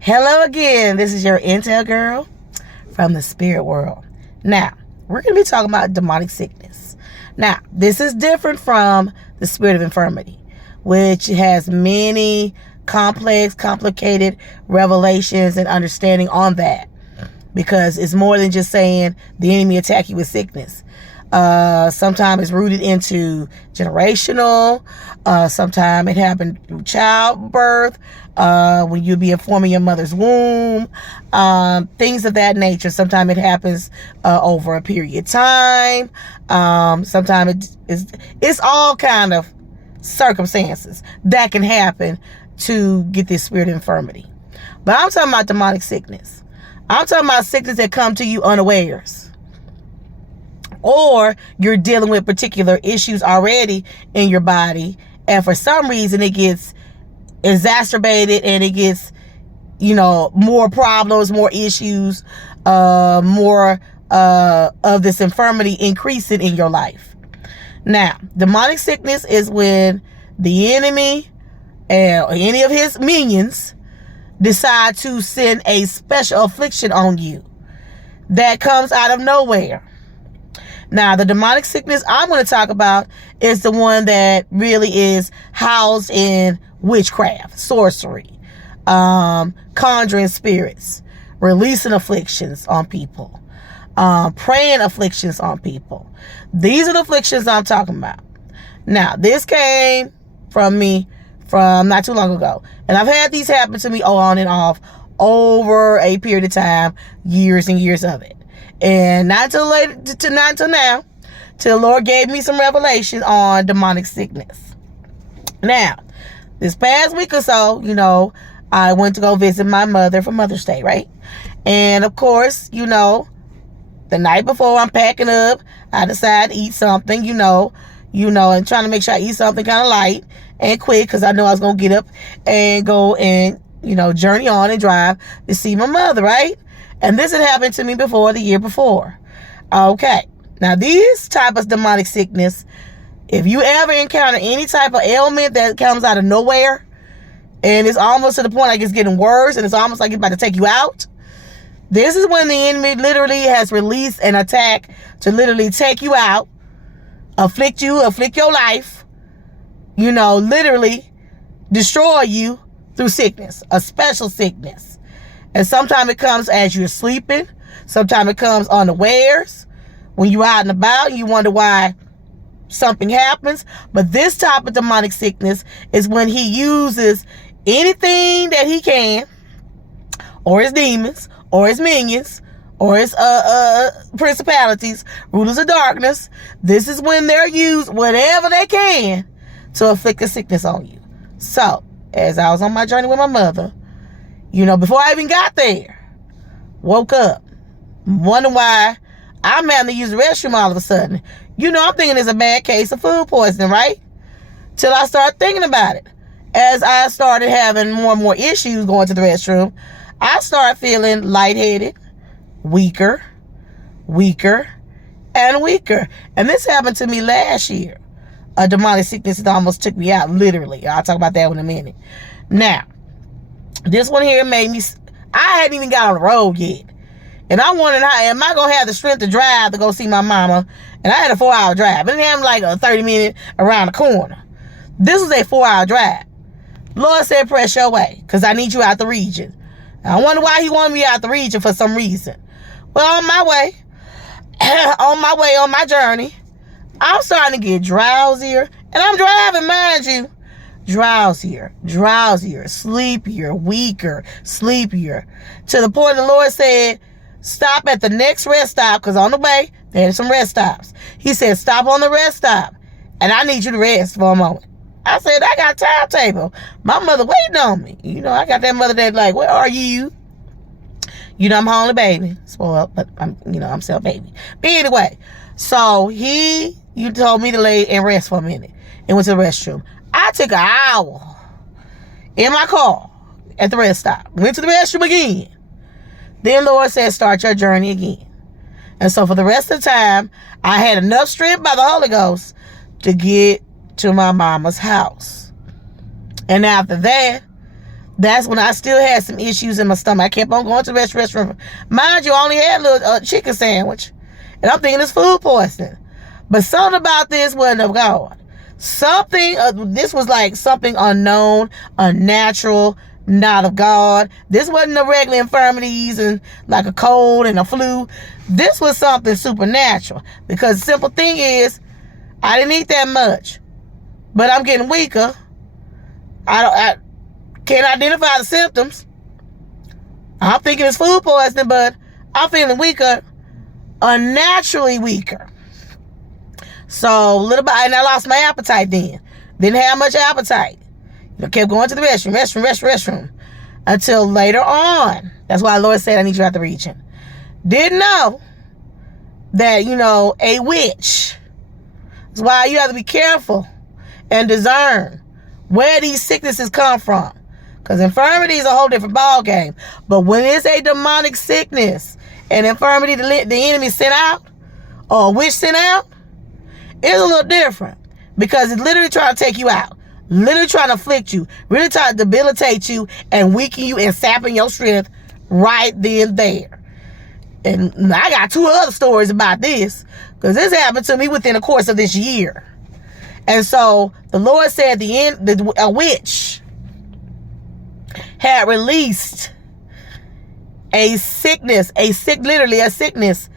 Hello again. This is your Intel girl from the spirit world. Now, we're going to be talking about demonic sickness. Now, this is different from the spirit of infirmity, which has many complex, complicated revelations and understanding on that, because it's more than just saying the enemy attack you with sickness. Sometimes it's rooted into generational. Sometimes it happened through childbirth, when you'll be informing your mother's womb, things of that nature. Sometimes it happens over a period of time. Sometimes it's all kind of circumstances that can happen to get this spirit of infirmity. But I'm talking about demonic sickness. I'm talking about sickness that come to you unawares, or you're dealing with particular issues already in your body, and for some reason it gets exacerbated and it gets, more problems, more issues, more of this infirmity increasing in your life. Now, demonic sickness is when the enemy and any of his minions decide to send a special affliction on you that comes out of nowhere. Now, the demonic sickness I'm going to talk about is the one that really is housed in witchcraft, sorcery, conjuring spirits, releasing afflictions on people, praying afflictions on people. These are the afflictions I'm talking about. Now, this came from me from not too long ago, and I've had these happen to me on and off over a period of time, years and years of it. And not until now, till the Lord gave me some revelation on demonic sickness. Now, this past week or so, I went to go visit my mother for Mother's Day, right? And of course, the night before I'm packing up, I decide to eat something, and trying to make sure I eat something kind of light and quick, because I know I was going to get up and go and, journey on and drive to see my mother, right? And this had happened to me before, the year before. Okay. Now, these type of demonic sickness, if you ever encounter any type of ailment that comes out of nowhere, and it's almost to the point like it's getting worse, and it's almost like it's about to take you out, this is when the enemy literally has released an attack to literally take you out, afflict your life, literally destroy you through sickness, a special sickness. And sometimes it comes as you're sleeping. Sometimes it comes unawares when you're out and about and you wonder why something happens. But this type of demonic sickness is when he uses anything that he can, or his demons, or his minions, or his principalities, rulers of darkness. This is when they're used whatever they can to afflict a sickness on you. So, as I was on my journey with my mother, before I even got there, woke up, wondering why I'm having to use the restroom all of a sudden. I'm thinking it's a bad case of food poisoning, right? Till I started thinking about it. As I started having more and more issues going to the restroom, I started feeling lightheaded, weaker, and weaker. And this happened to me last year. A demonic sickness that almost took me out, literally. I'll talk about that in a minute. Now, this one here made me, I hadn't even got on the road yet. And I wondered, am I going to have the strength to drive to go see my mama? And I had a 4-hour drive. It didn't have like a 30-minute around the corner. This was a 4-hour drive. Lord said, press your way, because I need you out the region. And I wonder why he wanted me out the region for some reason. Well, on my journey, I'm starting to get drowsier. And I'm driving, mind you. Drowsier, sleepier, weaker, sleepier. To the point the Lord said, stop at the next rest stop, because on the way, there's some rest stops. He said, stop on the rest stop, and I need you to rest for a moment. I said, I got a timetable. My mother waiting on me. I got that mother that like, where are you? I'm only baby. Spoiled, but I'm still a baby. But anyway, so you told me to lay and rest for a minute and went to the restroom. I took an hour in my car at the rest stop. Went to the restroom again. Then Lord said, start your journey again. And so for the rest of the time, I had enough strength by the Holy Ghost to get to my mama's house. And after that, That's when I still had some issues in my stomach. I kept on going to the restroom. Mind you, I only had a little chicken sandwich. And I'm thinking it's food poisoning. But something about this wasn't of God. This was like something unknown, unnatural, not of God. This wasn't the regular infirmities and like a cold and a flu. This was something supernatural. Because the simple thing is, I didn't eat that much. But I'm getting weaker. I can't identify the symptoms. I'm thinking it's food poisoning, but I'm feeling weaker, unnaturally weaker. So little bit, and I lost my appetite then. Didn't have much appetite. Kept going to the restroom, until later on. That's why the Lord said I need you out the region. Didn't know that, a witch. That's why you have to be careful and discern where these sicknesses come from. Because infirmity is a whole different ball game. But when it's a demonic sickness and infirmity the enemy sent out, or a witch sent out, it's a little different. Because it's literally trying to take you out. Literally trying to afflict you. Really trying to debilitate you and weaken you and sapping your strength right then there. And I got 2 other stories about this. Because this happened to me within the course of this year. And so the Lord said a witch had released a sickness, literally a sickness,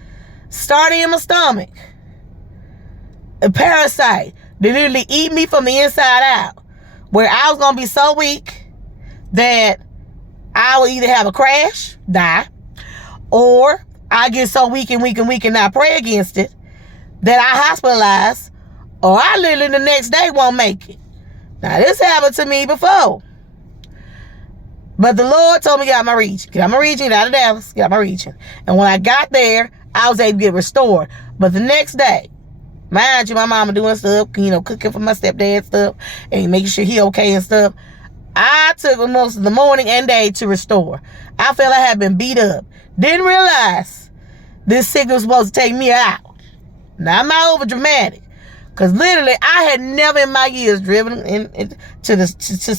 starting in my stomach. A parasite that literally eat me from the inside out. Where I was going to be so weak that I would either have a crash, die, or I get so weak and not pray against it that I hospitalize, or I literally the next day won't make it. Now, this happened to me before. But the Lord told me get out my region. Get out my region, get out of Dallas, get out my region. And when I got there, I was able to get restored. But the next day, mind you, my mama doing stuff, cooking for my stepdad stuff, and making sure he okay and stuff. I took most of the morning and day to restore. I felt I had been beat up. Didn't realize this sickness was supposed to take me out. Now, I'm not over dramatic. Because literally, I had never in my years driven to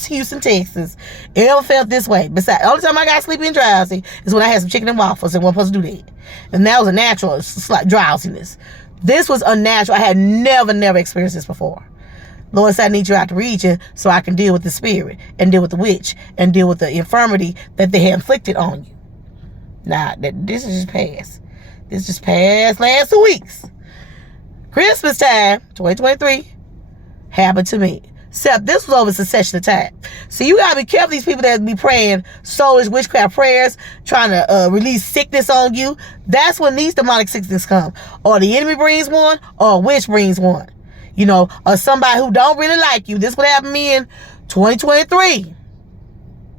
Houston, Texas, ever felt this way. Besides, the only time I got sleepy and drowsy is when I had some chicken and waffles and wasn't supposed to do that. And that was a natural slight drowsiness. This was unnatural. I had never experienced this before. Lord said, I need you out the region so I can deal with the spirit and deal with the witch and deal with the infirmity that they had inflicted on you. Now, this is just past. This just past last 2 weeks. Christmas time, 2023, happened to me. Except this was over a succession of time. So you gotta be careful these people that be praying soulish witchcraft prayers, trying to release sickness on you. That's when these demonic sicknesses come. Or the enemy brings one, or a witch brings one. Or somebody who don't really like you. This would happen to me in 2023.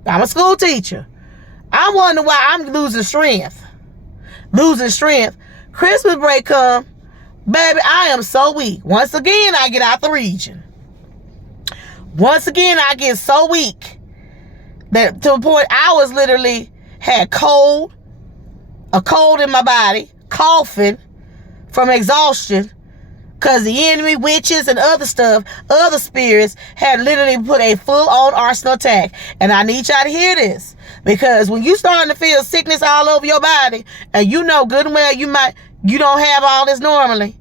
I'm a school teacher. I wonder why I'm losing strength. Christmas break come. Baby, I am so weak. Once again, I get out the region. Once again, I get so weak that to the point I was literally had a cold in my body, coughing from exhaustion, because the enemy, witches, and other spirits had literally put a full-on arsenal attack. And I need y'all to hear this, because when you starting to feel sickness all over your body, and good and well you don't have all this normally,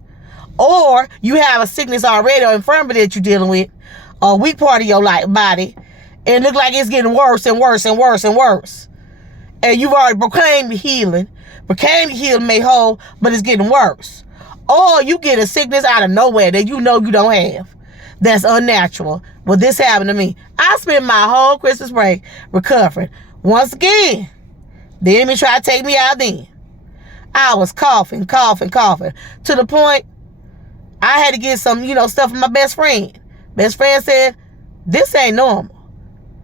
or you have a sickness already or infirmity that you're dealing with, a weak part of your body, and it look like it's getting worse and worse and worse and worse. And you've already proclaimed healing, made whole, but it's getting worse. Or you get a sickness out of nowhere that you don't have. That's unnatural. Well, this happened to me. I spent my whole Christmas break recovering. Once again, the enemy tried to take me out then. I was coughing, to the point I had to get some, stuff from my best friend. Best friend said, this ain't normal.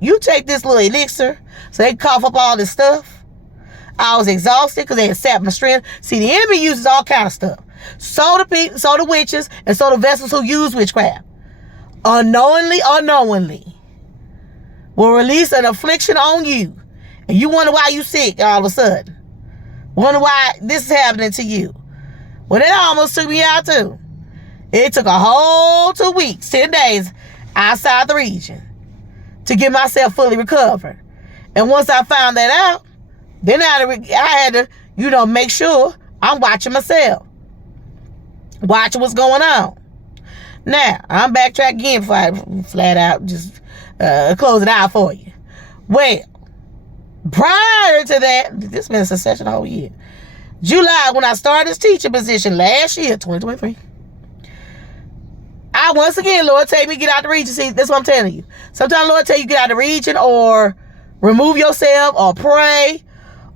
You take this little elixir so they can cough up all this stuff. I was exhausted because they had sapped my strength. See, the enemy uses all kind of stuff. So the witches, and so the vessels who use witchcraft, unknowingly, will release an affliction on you. And you wonder why you sick all of a sudden. Wonder why this is happening to you. Well, that almost took me out too. It took a whole 2 weeks, 10 days outside the region to get myself fully recovered. And once I found that out, then I had to, make sure I'm watching myself. Watching what's going on. Now, I'm backtrack again before I flat out just close it out for you. Well, prior to that, this been a succession the whole year. July, when I started this teaching position last year, 2023, I once again, Lord, take me get out the region. See, that's what I'm telling you. Sometimes Lord tell you get out the region or remove yourself or pray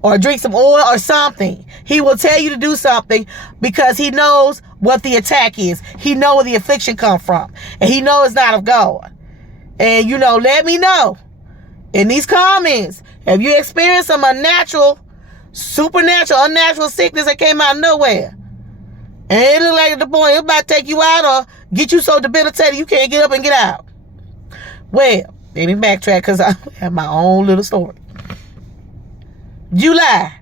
or drink some oil or something. He will tell you to do something because he knows what the attack is. He knows where the affliction comes from. And he knows it's not of God. And, let me know in these comments, have you experienced some supernatural, unnatural sickness that came out of nowhere? And it look like at the point it's about to take you out or get you so debilitated you can't get up and get out. Well, let me backtrack because I have my own little story. In July,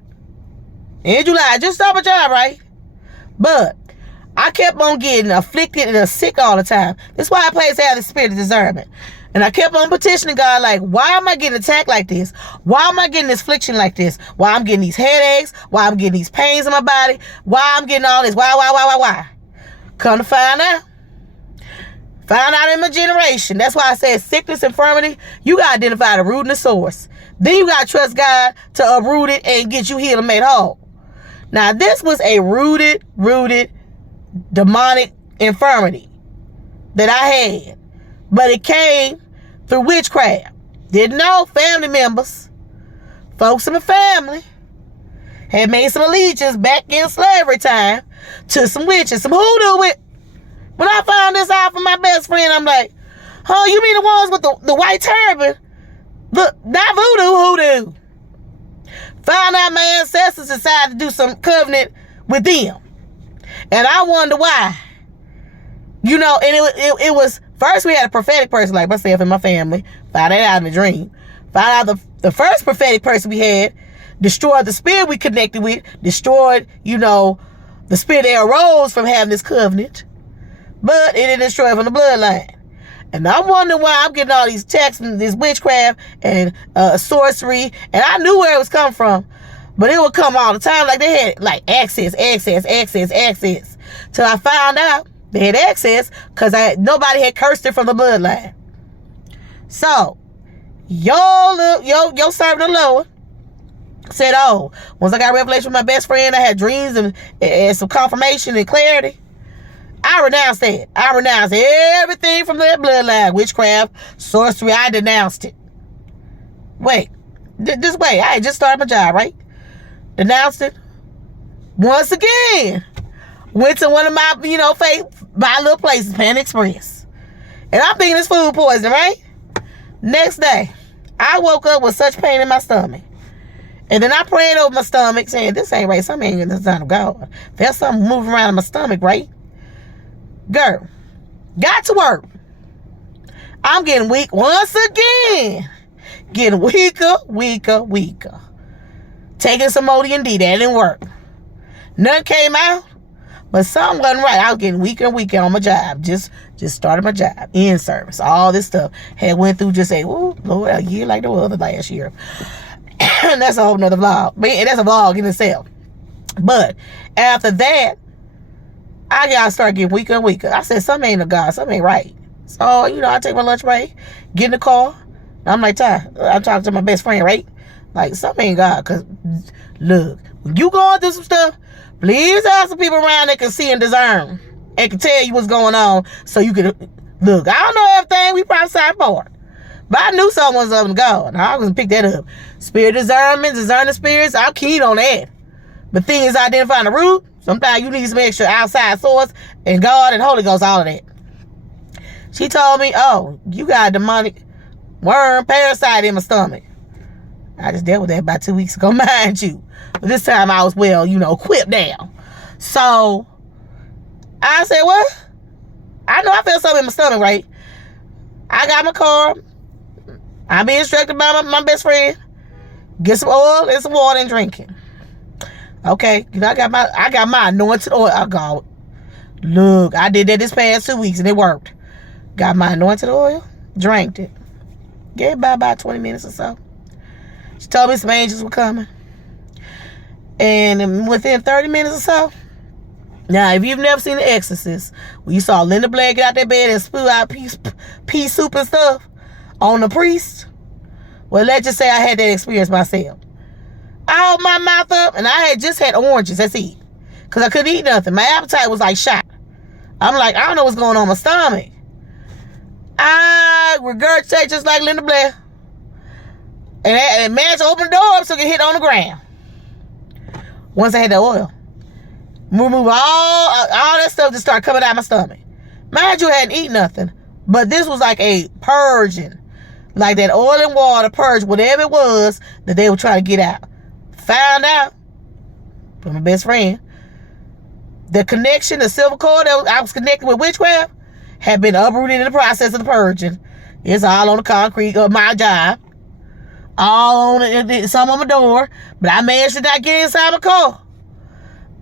I just started my job, right? But I kept on getting afflicted and sick all the time. That's why I place to have the spirit of discernment. And I kept on petitioning God, like, why am I getting attacked like this? Why am I getting this affliction like this? Why I'm getting these headaches? Why I'm getting these pains in my body? Why I'm getting all this? Why? Come to find out. Found out in my generation. That's why I said sickness, infirmity, you got to identify the root and the source. Then you got to trust God to uproot it and get you healed and made whole. Now, this was a rooted demonic infirmity that I had. But it came through witchcraft. Didn't know family members, folks in my family, had made some allegiance back in slavery time to some witches, some hoodoo witch. When I found this out from my best friend, I'm like, oh, you mean the ones with the white turban? Look, not hoodoo. Found out my ancestors decided to do some covenant with them. And I wonder why. And it was, first we had a prophetic person like myself and my family. Found that out in a dream. Found out the first prophetic person we had destroyed the spirit we connected with. Destroyed, the spirit that arose from having this covenant. But it didn't destroy it from the bloodline. And I'm wondering why I'm getting all these texts and this witchcraft and sorcery. And I knew where it was coming from. But it would come all the time. Like they had access. Till I found out they had access because nobody had cursed it from the bloodline. So, your servant of the Lord said, oh, once I got revelation with my best friend, I had dreams and some confirmation and clarity. I renounced that. I renounced everything from that bloodline, witchcraft, sorcery. I denounced it. Wait. This way. I had just started my job, right? Denounced it. Once again. Went to one of my, my little places, Pan Express. And I'm thinking it's food poisoning, right? Next day, I woke up with such pain in my stomach. And then I prayed over my stomach, saying, this ain't right. Something ain't in the sign of God. There's something moving around in my stomach, right? Girl, got to work. I'm getting weak once again. Getting weaker. Taking some OD&D. That didn't work. None came out. But something wasn't right. I was getting weaker and weaker on my job. Just started my job. In service. All this stuff. Had went through just Lord, a year like the other last year. And that's a whole nother vlog. But that's a vlog in itself. But after that, I gotta start getting weaker and weaker. I said, something ain't of God. Something ain't right. So, I take my lunch break. Get in the car. I'm like, Ty, I'm talking to my best friend, right? Like, something ain't God. Because, look, when you going through some stuff, please have some people around that can see and discern and can tell you what's going on so you can, look, I don't know everything. We prophesied for it. But I knew something was of God. I was going to pick that up. Spirit discernment, discerning spirits, I'm keen on that. But things identifying the root, sometimes you need some extra outside source and God and Holy Ghost, all of that. She told me, oh, you got a demonic worm parasite in my stomach. I just dealt with that about 2 weeks ago, mind you. But this time I was equipped down. So I said, what? I know I felt something in my stomach, right? I got my car. I be instructed by my best friend. Get some oil and some water and drink it. Okay, I got my anointed oil. Oh, God. Look, I did that this past 2 weeks and it worked. Got my anointed oil, drank it. Gave it by about 20 minutes or so. She told me some angels were coming. And within 30 minutes or so, now, if you've never seen The Exorcist, where you saw Linda Blair get out that bed and spew out pea soup and stuff on the priest, well, let's just say I had that experience myself. I opened my mouth up, and I had just had oranges. That's it. Because I couldn't eat nothing. My appetite was like shot. I'm like, I don't know what's going on in my stomach. I regurgitate just like Linda Blair. And managed to open the door up so it could hit on the ground. Once I had the oil. Remove all that stuff just started coming out of my stomach. Mind you, I hadn't eaten nothing. But this was like a purging. Like that oil and water purge, whatever it was that they were trying to get out. Found out from my best friend, the connection, the silver cord that I was connected with witchcraft, had been uprooted in the process of the purging. It's all on the concrete of my job. All on it, some on my door. But I managed to not get inside my car.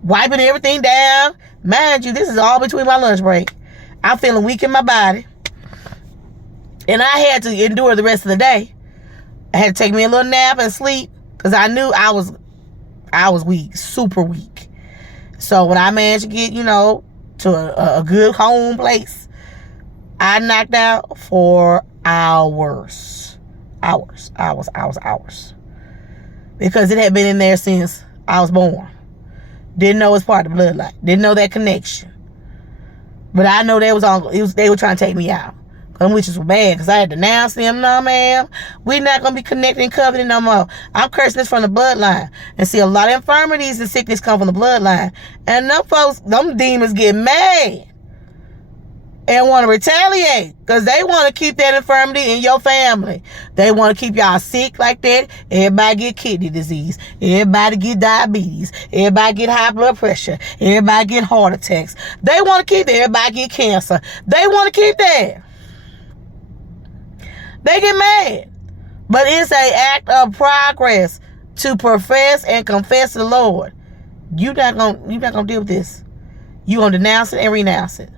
Wiping everything down. Mind you, this is all between my lunch break. I'm feeling weak in my body. And I had to endure the rest of the day. I had to take me a little nap and sleep. Because I knew I was weak. Super weak. So when I managed to get, to a good home place, I knocked out for hours. Hours. Because it had been in there since I was born. Didn't know it was part of the bloodline. Didn't know that connection. But I know they were trying to take me out. Which is bad, because I had to announce them, no, ma'am, we're not going to be connected and covenant no more. I'm cursing this from the bloodline. And see, a lot of infirmities and sickness come from the bloodline. And them demons get mad and want to retaliate, because they want to keep that infirmity in your family. They want to keep y'all sick like that. Everybody get kidney disease. Everybody get diabetes. Everybody get high blood pressure. Everybody get heart attacks. They want to keep that. Everybody get cancer. They want to keep that. They get mad. But it's an act of progress to profess and confess to the Lord. You're not gonna deal with this. You're gonna denounce it and renounce it.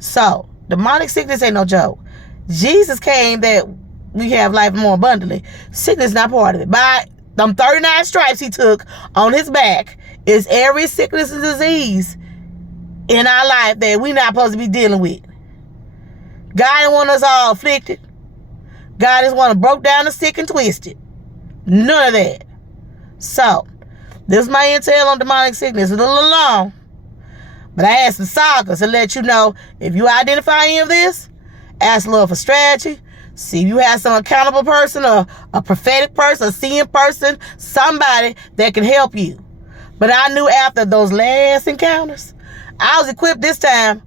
So, demonic sickness ain't no joke. Jesus came that we have life more abundantly. Sickness is not part of it. By them 39 stripes he took on his back is every sickness and disease in our life that we're not supposed to be dealing with. God didn't want us all afflicted. God just want to broke down the sick and twisted. None of that. So, this is my intel on demonic sickness. It's a little long. But I asked the sagas to let you know, if you identify any of this, ask the Lord for strategy. See if you have some accountable person, or a prophetic person, a seeing person, somebody that can help you. But I knew after those last encounters, I was equipped this time.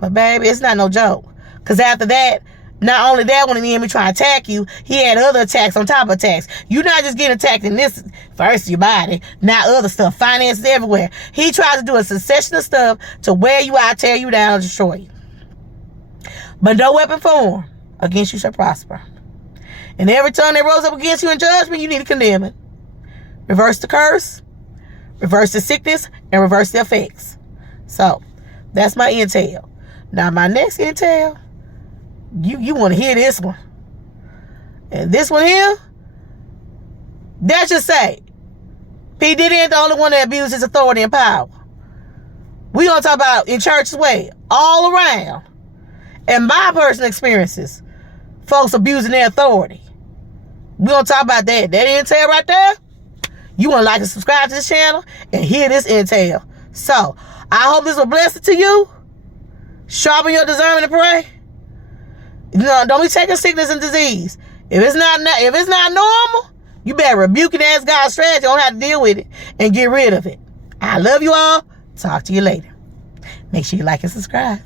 But baby, it's not no joke. Because after that, not only that, when the enemy trying to attack you, he had other attacks on top of attacks. You're not just getting attacked in this, first your body, now other stuff, finances everywhere. He tries to do a succession of stuff to wear you out, tear you down, and destroy you. But no weapon formed against you shall prosper. And every tongue that rose up against you in judgment, you need to condemn it. Reverse the curse, reverse the sickness, and reverse the effects. So, that's my intel. Now, my next intel, you want to hear this one. And this one here, that should say, P. Diddy ain't the only one that abused his authority and power. We gonna talk about in church as well, all around. And my personal experiences, folks abusing their authority. We gonna talk about that. That intel right there, you want to like and subscribe to this channel and hear this intel. So, I hope this was a blessing to you. Sharpen your discernment and pray. Don't be taking sickness and disease. If it's not normal, you better rebuke it and ask God's strategy on how to deal with it and get rid of it. I love you all. Talk to you later. Make sure you like and subscribe.